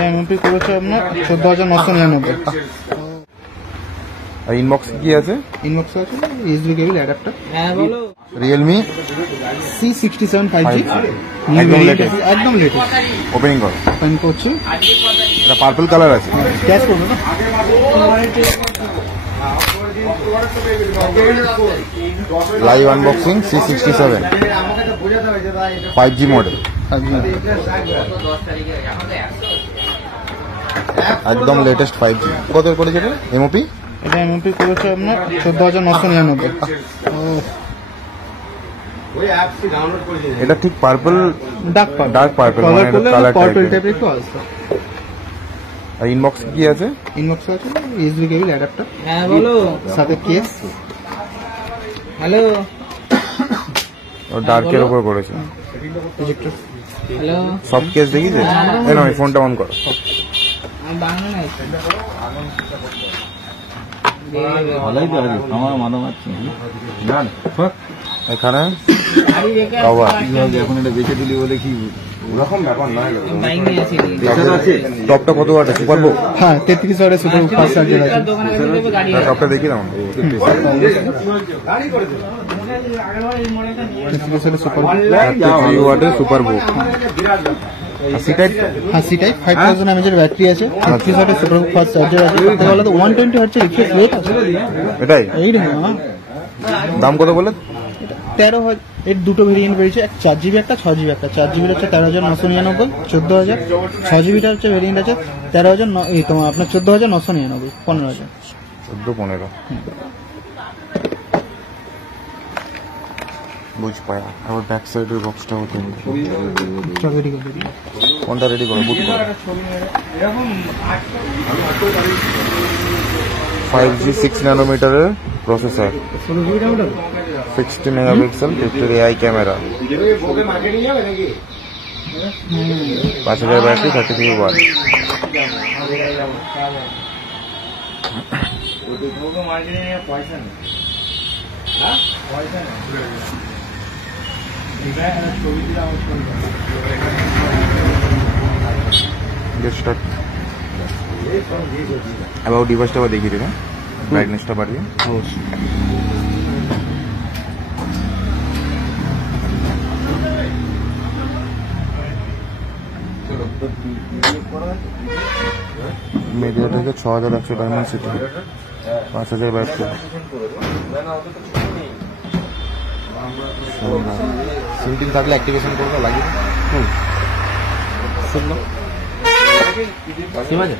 এটা এমএমপি করেছে আপনার 14,999। আর ইনবক্স কি আছে? ইনবক্স আছে ইউএসবি কেবল অ্যাডাপ্টার। হ্যাঁ বলো। রিয়েলমি C67 5G একদম লেটেস্ট। ওপেনিং কর। ওপেন করছি। এটা পার্পল কালার আছে। ক্যাশ করবে না? Live unboxing C67 5G model, একদম লেটেস্ট 5G। কত পড়েছে এটা এমওপি? এটা এমএমপি করেছে আপনার 14,999। এটা ঠিক পার্পল, ডার্ক পার্পল মানে কালার পার্পল টাইপের একটু আছে। আর ইনবক্স কি আছে? ইনবক্স আছে ইউএসবি কেবল অ্যাডাপ্টার। হ্যাঁ বলো। সাথে কেস। হ্যালো ডার্কের উপর করেছে। প্রজেক্টর। হ্যালো সব কেস দেখিছে? এই নয়, ফোনটা অন করো। আমি বাংলা নাই ভালোই তো আমার মাথা মারছি না এখানে গাড়ি রেখে কভার। এখন এটা বেঁচে দিলি বলে কি ওরকম ব্যাপার নয়। বাইক নিয়ে আসিনি। টপটা কত ওয়াট আছে? সুপার বুক। হ্যাঁ 33 ওয়াটের সুপার ফাস্ট চার্জার আছে। দোকানে চলে যাবে গাড়ি। টপটা দেখি দাও। 33 ওয়াটের সুপার 3 ওয়াটের সুপার বুক। C type. হ্যাঁ সি টাইপ 5000 mAh এর ব্যাটারি আছে। 33 ওয়াটের সুপার ফাস্ট চার্জার আছে। তাতে বলা তো 120 হার্টজের রিফ্রেশ রেট আছে। এটাই এই দেখুন না, দাম কত বলে? 13,000 এর দুটো ভেরিয়েন্ট বেরিয়েছে, এক 4GB একটা 6GB একটা। 4GB হচ্ছে 13,999, 14,000। 6GBটা হচ্ছে ভেরিয়েন্ট আছে 13,000 এই তোমার আপনার 14,999, 15,000। 14-15 বুঝ পায়া। আবার ব্যাক সাইডের বক্সটা হতে চল রেডি করে দিই। কোনটা রেডি করো? বুট করো। 5G 6 ন্যানোমিটারের processor, 60 megapixel, 50 AI camera, 5000 battery, 33 watt. About ডিভাইসটা আবার দেখিয়ে দেবেন, ব্রাইটনেসটা বাড়িয়ে। মিডিয়াটেকের 6100 ডায়মেনসিটি, 5000 ব্যাটারি। সিমটিং থাকলে অ্যাক্টিভেশন করতে লাগে। শিবাজি